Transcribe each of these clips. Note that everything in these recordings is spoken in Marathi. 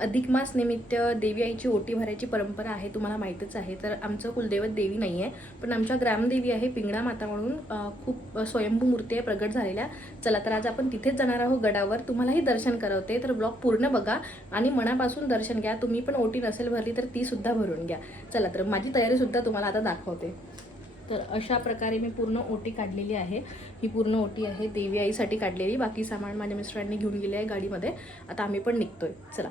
अधिक मास निमित्त देवी आईची ओटी भरायची परंपरा आहे, तुम्हाला माहीतच आहे. तर आमचं कुलदैवत देवी नाही आहे, पण आमच्या ग्रामदेवी आहे पिंगळा माता म्हणून. खूप स्वयंभू मूर्ती आहे प्रगट झालेल्या. चला तर आज आपण तिथेच जाणार आहोत गडावर. तुम्हालाही दर्शन करवते, तर ब्लॉग पूर्ण बघा आणि मनापासून दर्शन घ्या. तुम्ही पण ओटी नसेल भरली तर ती सुद्धा भरून घ्या. चला तर माझी तयारी सुद्धा तुम्हाला आता दाखवते. तर अशा प्रकारे मी पूर्ण ओटी काढलेली आहे. ही पूर्ण ओटी आहे देवी आईसाठी काढलेली. बाकी सामान माझ्या मिस्टरांनी घेऊन गेले आहे गाडीमध्ये. आता आम्ही पण निघतोय. चला.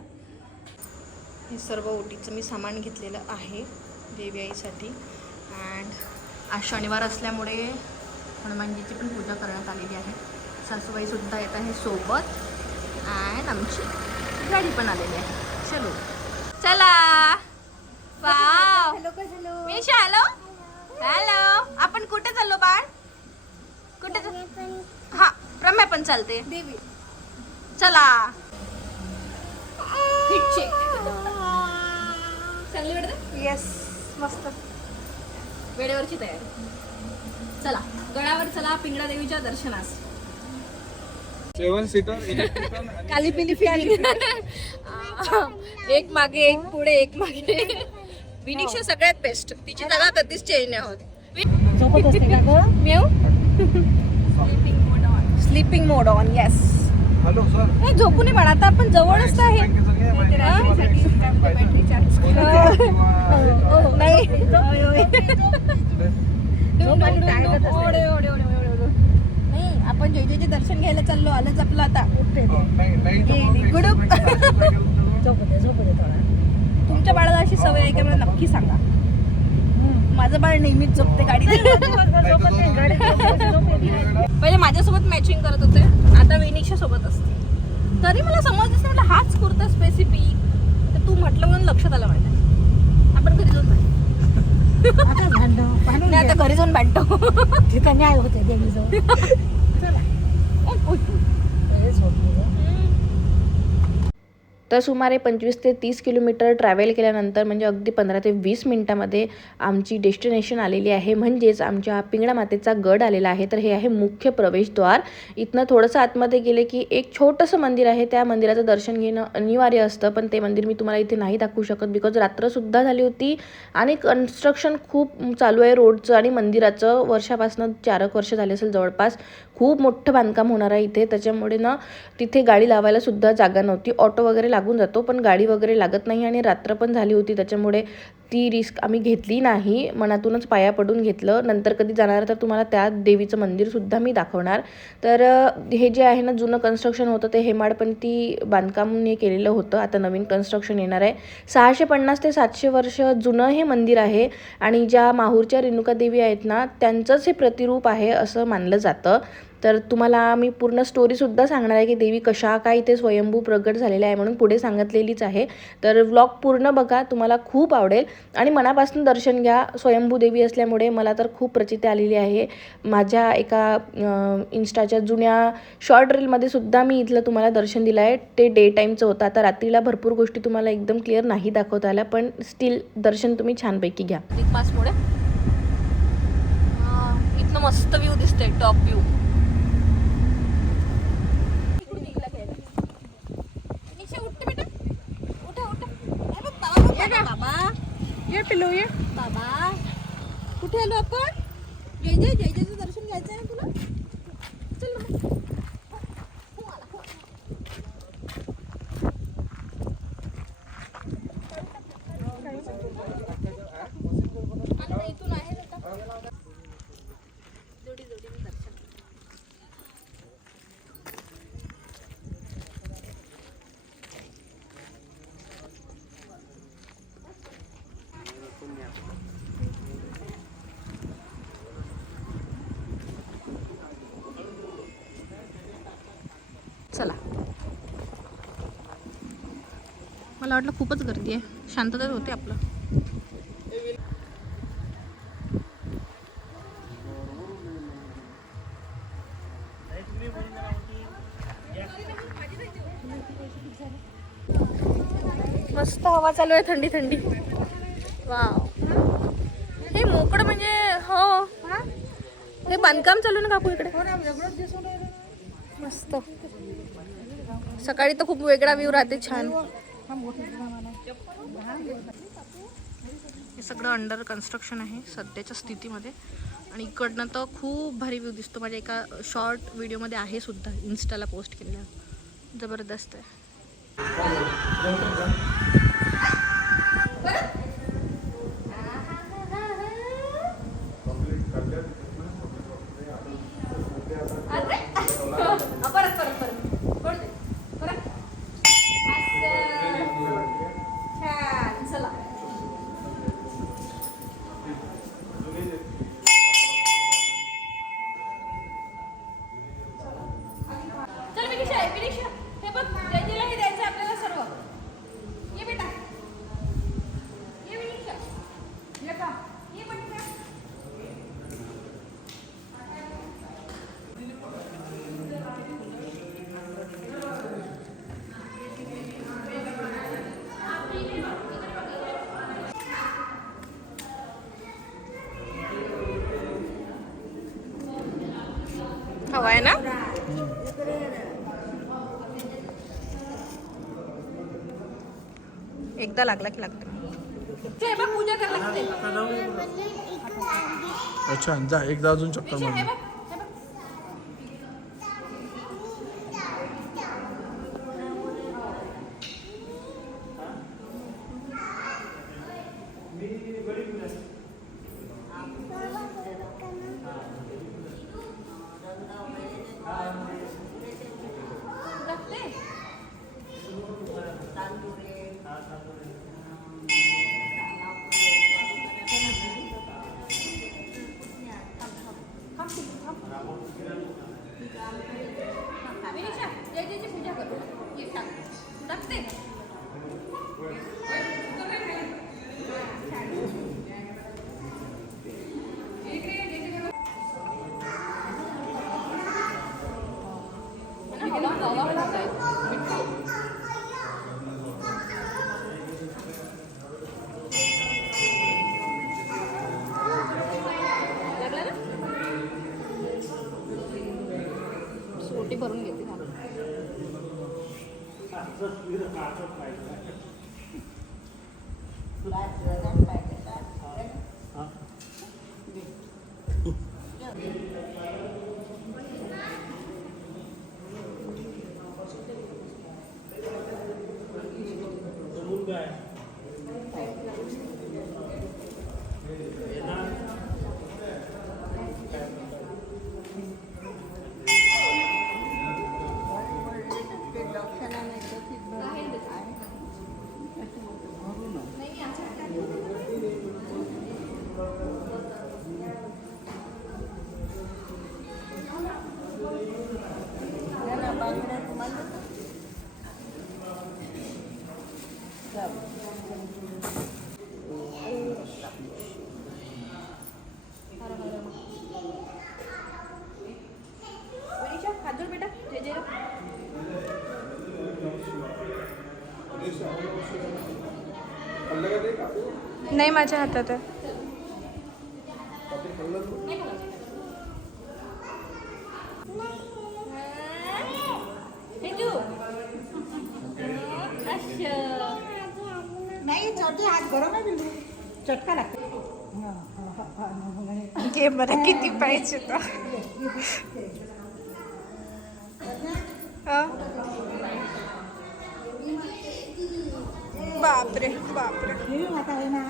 हे सर्व ओटीचं मी सामान घेतलेलं आहे देवी आईसाठी. अँड आज शनिवार असल्यामुळे हनुमानजीची पण पूजा करण्यात आलेली आहे. सासूबाईसुद्धा येत आहे सोबत. अँड आमची गाडी पण आलेली आहे. चलो चला. वाव मी हॅलो हॅलो. आपण कुठे चाललो बाळ? कुठे? हा प्रम्या पण चालते देवी. चला. चांगली वाटते? येस मस्त. वेळेवरची तयारी. चला गडावर चला पिंगळा देवीच्या दर्शनास. 7 सीटर काली पिली फियाली. एक मागे एक पुढे एक मागे. विनिक्षा सगळ्यात बेस्ट. तिची जागा कधीच चेंज नाही होत. झोपत असते का गं? Meow sleeping mode on. Yes. Hello sir. नाही झोपू नये म्हणा, आता आपण जवळच आहे. नाही आपण जयजयचे दर्शन घ्यायला चाललो. आलंच आपलं आता. गुडूप. झोपू दे थोडा. तुमच्या बाळाला अशी सवय आहे का मला नक्की सांगा. माझं बाळ नेहमीच झोपते गाडीत. पहिले माझ्यासोबत मॅचिंग करत होते, आता वेनिक्षा सोबत असते. तरी मला समजलंच नाही, म्हटलं हाच कुर्ता स्पेसिफिक. तर तू म्हटलं म्हणून लक्षात आलं माझ्या. आपण घरी जाऊन नाही, आता घरी जाऊन भांडतो. तिथं न्याय होते देवीजवळ. तर सुमारे 25 ते 30 किलोमीटर ट्रॅव्हल केल्यानंतर म्हणजे अगदी 15 ते 20 मिनिटामध्ये आमची डेस्टिनेशन आलेली आहे. म्हणजेच आमच्या पिंगळा मातेचा गड आलेला आहे. तर हे आहे मुख्य प्रवेशद्वार. इथनं थोडंसं आतमध्ये गेले की एक छोटंसं मंदिर आहे. त्या मंदिराचं दर्शन घेणं अनिवार्य असतं, पण ते मंदिर मी तुम्हाला इथे नाही दाखवू शकत बिकॉज रात्रसुद्धा झाली होती आणि कन्स्ट्रक्शन खूप चालू आहे रोडचं आणि मंदिराचं. वर्षापासून 4 वर्ष झाले असेल जवळपास. खूप मोठं बांधकाम होणार आहे इथे. त्याच्यामुळे ना तिथे गाडी लावायला सुद्धा जागा नव्हती. ऑटो वगैरे लागून जातो पण गाडी वगैरे लागत नाही आणि रात्र पण झाली होती. त्याच्यामुळे ती रिस्क आम्ही घेतली नाही. मनातूनच पाया पडून घेतलं. नंतर कधी जाणार तर तुम्हाला त्या देवीचं मंदिरसुद्धा मी दाखवणार. तर हे जे आहे ना जुनं कन्स्ट्रक्शन होतं ते हेमाडपंथी बांधकामने केलेलं होतं. आता नवीन कन्स्ट्रक्शन येणार आहे. 650 ते 700 वर्ष जुनं हे मंदिर आहे आणि ज्या माहूरच्या रेणुका देवी आहेत ना त्यांचंच हे प्रतिरूप आहे असं मानलं जातं. तर तुम्हाला मी पूर्ण स्टोरीसुद्धा सांगणार आहे की देवी कशा काय इथे स्वयंभू प्रगट झालेल्या आहे म्हणून पुढे सांगितलेलीच आहे. तर व्लॉग पूर्ण बघा, तुम्हाला खूप आवडेल आणि मनापासून दर्शन घ्या. स्वयंभू देवी असल्यामुळे मला तर खूप प्रचिती आलेली आहे. माझ्या एका इन्स्टाच्या जुन्या शॉर्ट रीलमध्ये सुद्धा मी इथलं तुम्हाला दर्शन दिलं आहे. ते डे टाईमचं होतं. आता रात्रीला भरपूर गोष्टी तुम्हाला एकदम क्लिअर नाही दाखवता आल्या, पण स्टील दर्शन तुम्ही छानपैकी घ्या. अधिक मासमुळे इथनं मस्त व्ह्यू दिसतोय, टॉप व्ह्यू. ये पिलो ये बाबा. कुठे आलो आपण? जयजयचं दर्शन घ्यायचं आहे ना तुला? चल ना. इथून आहे जोडी जोडी दर्शन. चला. मला वाटलं खूपच गर्दी आहे. शांतताच होते आपलं. मस्त हवा चालू आहे, थंडी थंडी. वाव. हे मोकळं म्हणजे हो. हे बांधकाम चालू ना काकू इकडे. मस्त. सकाळी तर खूप वेगळा व्ह्यू राहते छान. हे सगळं अंडर कन्स्ट्रक्शन आहे सध्याच्या स्थितीमध्ये. आणि इकडनं तर खूप भारी व्ह्यू दिसतो. माझ्या एका शॉर्ट व्हिडिओमध्ये आहे सुद्धा, इन्स्टाला पोस्ट केलेला. जबरदस्त आहे. हवा आहे ना. एकदा लागला की लागतो. पूजा करायला अच्छा जा एकदा अजून चक्कर मारून. पूजा करू टाकते. सोटी भरून घेते. बेटा नाही माझ्या हातात आहे. नाही छोटे हात गरम आहे बिंदू चटका लागतो. घे बरं किती पाहिजे तर. बापरे बापरे. आता आहे ना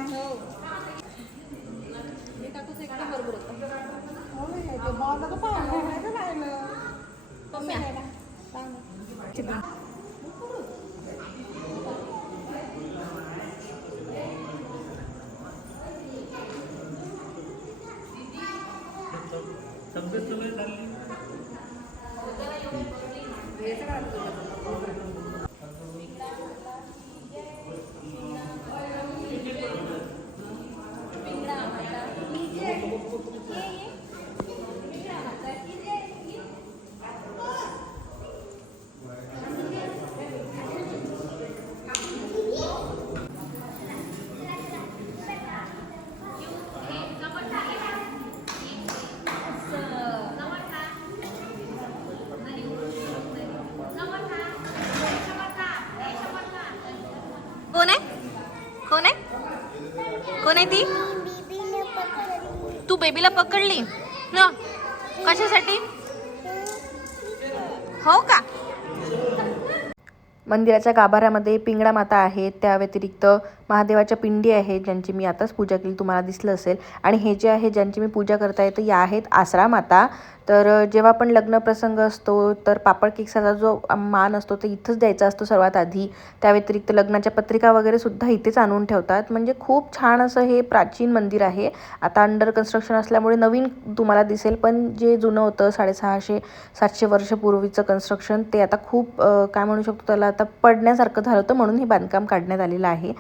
तब्येत तुम्ही चालली. कोण आहे कोण आहे ती? तू बेबीला पकडली ना कशासाठी? हो का? मंदिराच्या गाभाऱ्यामध्ये पिंगळा माता आहे, त्या व्यतिरिक्त महादेवाच्या पिंडी आहेत ज्यांची मी आताच पूजा केली, तुम्हाला दिसलं असेल. आणि हे जे आहे ज्यांची मी पूजा करता येतं या आहेत आसरा माता. तर जेव्हा पण लग्न प्रसंग असतो तर पापड केकचा जो मान असतो ते इथंच द्यायचा असतो सर्वात आधी. त्या व्यतिरिक्त लग्नाच्या पत्रिका वगैरे सुद्धा इथेच आणून ठेवतात. म्हणजे खूप छान असं हे प्राचीन मंदिर आहे. आता अंडर कन्स्ट्रक्शन असल्यामुळे नवीन तुम्हाला दिसेल, पण जे जुनं होतं 650-700 वर्षपूर्वीचं कन्स्ट्रक्शन ते आता खूप काय म्हणू शकतो त्याला आता पडण्यासारखं झालं होतं, म्हणून हे बांधकाम काढण्यात आलेलं आहे.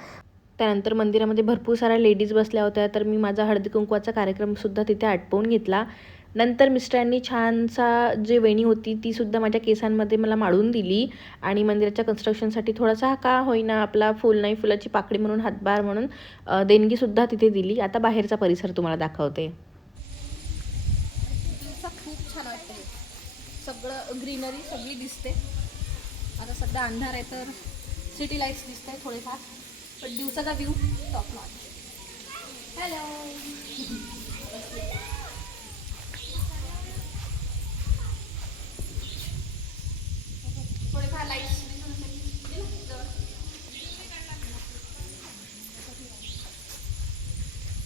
त्यानंतर मंदिरामध्ये भरपूर साऱ्या लेडीज बसल्या होत्या, तर मी माझा हळदी कुंकवाचा कार्यक्रमसुद्धा तिथे आटोपून घेतला. नंतर मिस्टरांनी छानसा जे वेणी होती ती सुद्धा माझ्या केसांमध्ये मला माळून दिली आणि मंदिराच्या कन्स्ट्रक्शनसाठी थोडासा का होईना आपला फुल नाही फुलाची पाकळी म्हणून हातभार म्हणून देणगीसुद्धा तिथे दिली. आता बाहेरचा परिसर तुम्हाला दाखवते. खूप छान वाटते, सगळं ग्रीनरी सगळी दिसते. आता सध्या अंधार आहे तर सिटी लाईट्स दिसत आहे थोडेफार, पण दिवसाचा व्ह्यू टॉप नॉच. हॅलो, थोडेफार लाईट्स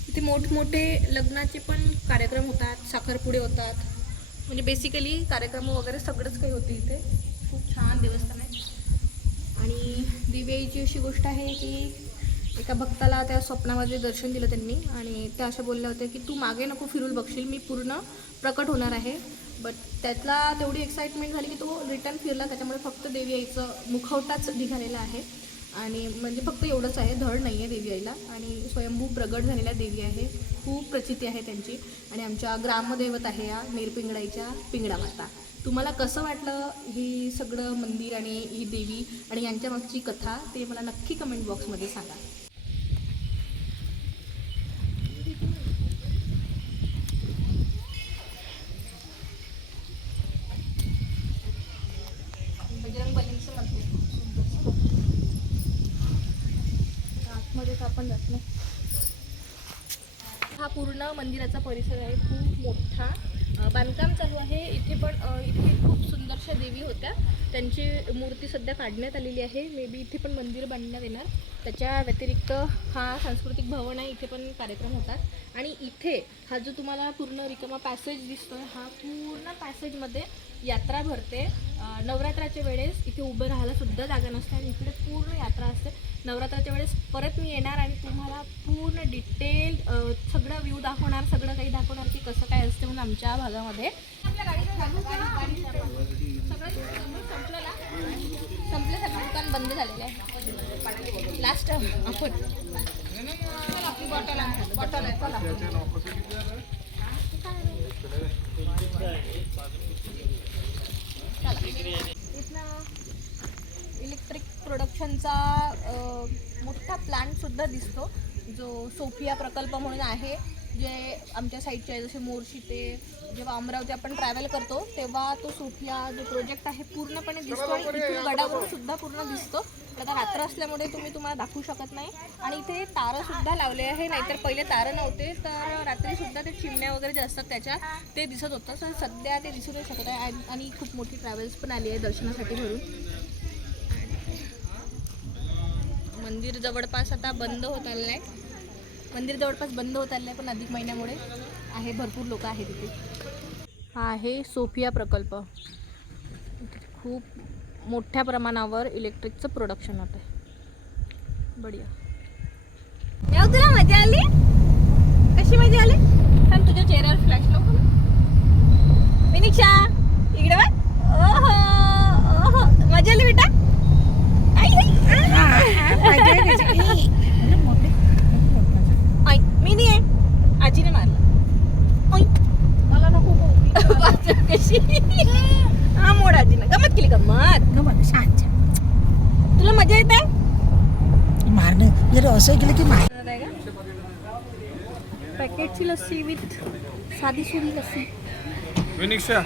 इथे मोठमोठे लग्नाचे पण कार्यक्रम होतात, साखरपुडे होतात, म्हणजे बेसिकली कार्यक्रम वगैरे सगळंच काही होते इथे. खूप छान देवस्थान आहे. आणि दिव्याईची अशी गोष्ट आहे की एका भक्ताला त्या स्वप्नामध्ये दर्शन दिलं त्यांनी आणि त्या अशा बोलल्या होत्या की तू मागे नको फिरून बघशील, मी पूर्ण प्रकट होणार आहे. बट त्यातला तेवढी एक्साइटमेंट झाली की तो रिटर्न फिरला, त्याच्यामुळे फक्त देवी आईचं मुखवटाच निघालेला आहे. आणि म्हणजे फक्त एवढंच आहे, धड नाही आहे देवी आईला. आणि स्वयंभू प्रगट झालेल्या देवी आहे, खूप प्रचिती आहे त्यांची. आणि आमच्या ग्रामदैवत आहे या नेरपिंगळाईच्या पिंगळा माता. तुम्हाला कसं वाटलं ही सगळं मंदिर आणि ही देवी आणि यांच्या मागची कथा ते मला नक्की कमेंट बॉक्समध्ये सांगा. बजरंग बलीचं मंदिर आतमध्ये तर आपण जात नाही. हा पूर्ण मंदिराचा परिसर आहे, खूप मोठा. बांधकाम चालू आहे इथे, पण इथे खूप सुंदरशा देवी होत्या, त्यांची मूर्ती सध्या काढण्यात आलेली आहे. मे बी इथे पण मंदिर बांधण्यात येणार. त्याच्या व्यतिरिक्त हा सांस्कृतिक भवन आहे, इथे पण कार्यक्रम होतात. आणि इथे हा जो तुम्हाला पूर्ण रिकामा पॅसेज दिसतोय, हा पूर्ण पॅसेजमध्ये यात्रा भरते. नवरात्राच्या वेळेस इथे उभं राहायला सुद्धा जागा नसते आणि इकडे पूर्ण यात्रा असते. नवरात्राच्या वेळेस परत मी येणार आणि तुम्हाला पूर्ण डिटेल सगळं व्ह्यू दाखवणार, सगळं काही दाखवणार की कसं काय असते म्हणून आमच्या भागामध्ये. संपल्यासारखं दुकान बंद झालेलं आहे. लास्ट आपण आपली बॉटल आहे चला. इथनं इलेक्ट्रिक प्रोडक्शनचा मोठा प्लांटसुद्धा दिसतो, जो सोफिया प्रकल्प म्हणून आहे, जे आमच्या साईडचे आहे. जसे मोर्शी ते जेव्हा अमरावती आपण ट्रॅव्हल करतो तेव्हा तो सोफिया जो प्रोजेक्ट आहे पूर्णपणे दिसतो आणि इथून गडावरून सुद्धा पूर्ण दिसतो. आता रात्र असल्यामुळे तुम्हाला दाखवू शकत नाही. आणि इथे तारंसुद्धा लावले आहे, नाहीतर पहिले तारं नव्हते, तर रात्रीसुद्धा ते चिमण्या वगैरे जे असतात त्याच्या ते दिसत होतं. तर सध्या ते दिसू नाही शकत आहे. आणि खूप मोठी ट्रॅव्हल्स पण आली आहे दर्शनासाठी भरून. मंदिर जवळपास आता बंद होत आलेलं आहे. पण अधिक महिन्यामुळे आहे, भरपूर लोक आहेत तिथे. हा आहे सोफिया प्रकल्प. खूप मोठ्या प्रमाणावर इलेक्ट्रिकचं प्रोडक्शन होत आहे. बढिया. याव तुला मजा आली? कशी मजा आली? थांब तुझ्या चेहऱ्यावर फ्लॅश लावू. विनिक्षा इकडे बघ. ओहो ओहो, मजा आली बेटा? मी नाही आहे, आजीने मारलं. मला नको कशी हा मोड आजीने गमत केली. गमत छान. तुला मजा येत आहे मारणं जर असं केलं की मार. पॅकेटची लस्सी विथ साधी सुधी लस्सी. विनिक्षा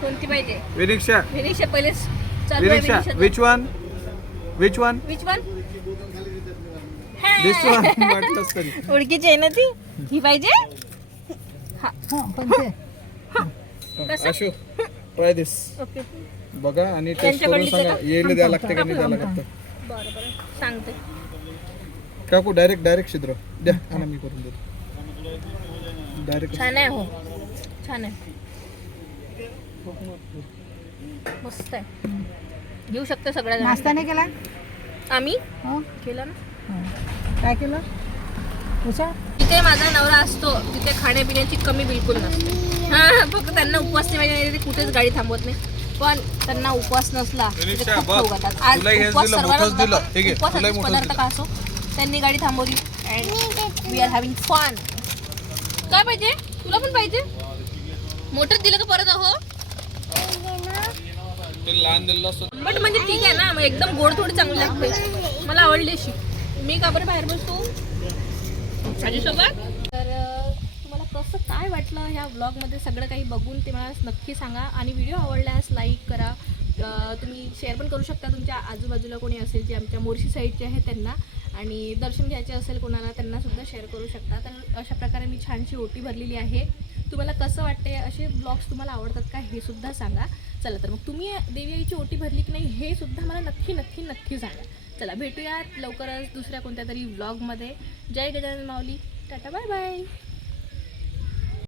कोणती पाहिजे? विनिक्षा पहिले चालू आहे. Which one Which one? Hey! वाटलंच तरी. ओळखीची आहे ना ती ही पाहिजे पण ते आशू ट्राय दिस. ओके बघा आणि टेस्ट यांच्याकडे करून सांगा येईल द्यावं लागतं का नाही द्यावं लागतं. बरं बरं सांगते काकू डायरेक्ट छिद्र द्या आणा मी करून देतो डायरेक्ट. छान आहे हो छान आहे मस्त आहे घेऊ शकते सगळ्या जण. नाश्ता नाही केला आम्ही हो केलं ना काय केलं उषा जिथे माझा नवरा असतो तिथे खाण्यापिण्याची कमी बिलकुल नसते. हा फक्त त्यांना उपवास नाही पाहिजे ते कुठेच गाडी थांबवत नाही. पण त्यांना उपवास नसला तर ते खूप खाऊ घालतात. आज उपवास सर्वांनाच जातात. उपवासाचे पदार्थ का असो त्यांनी गाडी थांबवली and we are having fun. काय पाहिजे तुला पण पाहिजे मोटर दिलं का परत अहो बट म्हणजे ठीक आहे ना मग एकदम गोड थोडी चांगली लागते मला आवडली अशी. मी का बरं बाहेर बसतो माझ्यासोबत. तर तुम्हाला कसं काय वाटलं ह्या व्लॉगमध्ये सगळं काही बघून ते मला नक्की सांगा. आणि व्हिडिओ आवडल्यास लाईक करा. तुम्ही शेअर पण करू शकता तुमच्या आजूबाजूला कोणी असेल जे आमच्या मोर्शी साईडचे आहेत त्यांना. आणि दर्शन घ्यायचे असेल कोणाला त्यांनासुद्धा शेअर करू शकता. तर अशा प्रकारे मी छानशी ओटी भरलेली आहे. तुम्हाला कसं वाटते असे ब्लॉग्स तुम्हाला आवडतात का हे सुद्धा सांगा. चला तर मग तुम्ही देवी आईची ओटी भरली की नाही हे सुद्धा मला नक्की सांगा. चला भेटूयात लवकरच दुसऱ्या कोणत्या तरी व्लॉगमध्ये. जय गजानन माऊली टाटा बाय बाय.